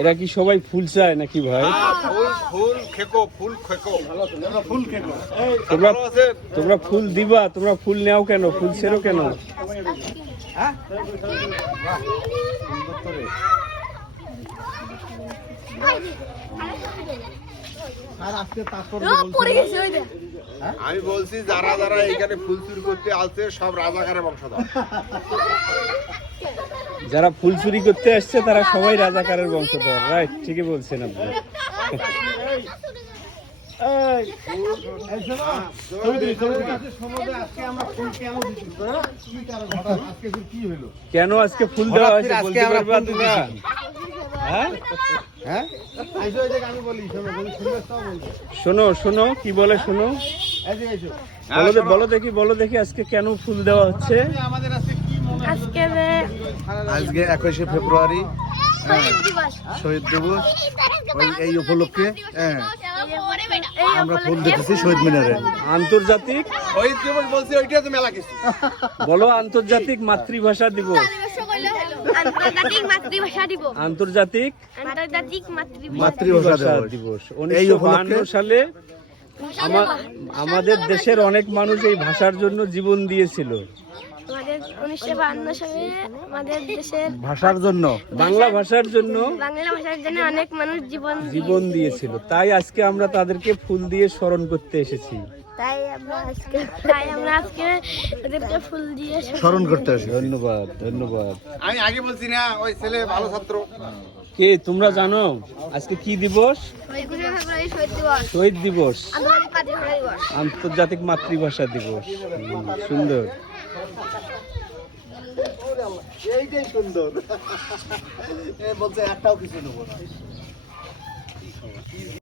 এরা কি সবাই ফুল চায় নাকি ভাই? তোমরা ফুল দিবা, তোমরা ফুল নেও কেন, ফুল ছেড়ো কেন? আমি বলছি যারা যারা এখানে ফুল চুরি করতে আসছে সব রাজাকারের বংশধর। যারা ফুল চুরি করতে আসছে তারা সবাই রাজাকারের বংশধর। রাইট, ঠিকই বলছেন আপনি। কেন আজকে ফুল দেওয়া হয়েছে বলতে পারবা তুমি? হ্যাঁ, শোনো শোনো কি বলে, শোনো বলো দেখি আজকে কেন ফুল দেওয়া হচ্ছে? আজকে 21শে ফেব্রুয়ারি শহীদ দিবস, এই উপলক্ষে আমরা ফুল দিতেছি শহীদ মিনারে। আন্তর্জাতিক শহীদ দিবস বলছি, ওইটা তো মেলা কিছু বলো। আন্তর্জাতিক মাতৃভাষা দিবস, আন্তর্জাতিক মাতৃভাষা দিবস। 1952 সালে আমাদের দেশের অনেক মানুষ এই ভাষার জন্য জীবন দিয়েছিল। 1952 সালে আমাদের দেশের ভাষার জন্য, বাংলা ভাষার জন্য অনেক মানুষ জীবন দিয়েছিল। তাই আজকে আমরা তাদেরকে ফুল দিয়ে স্মরণ করতে এসেছি। তাই আমরা আজকে ওদেরকে ফুল দিয়ে স্মরণ করতে আসি। ধন্যবাদ, ধন্যবাদ। আমি আগে বলছি না, ওই ছেলে ভালো ছাত্র। কে তোমরা জানো আজকে কি দিবস? শহীদ দিবস, আন্তর্জাতিক মাতৃভাষা দিবস। সুন্দর, এইটাই সুন্দর। বলছে একটাও কিছু নেবো না।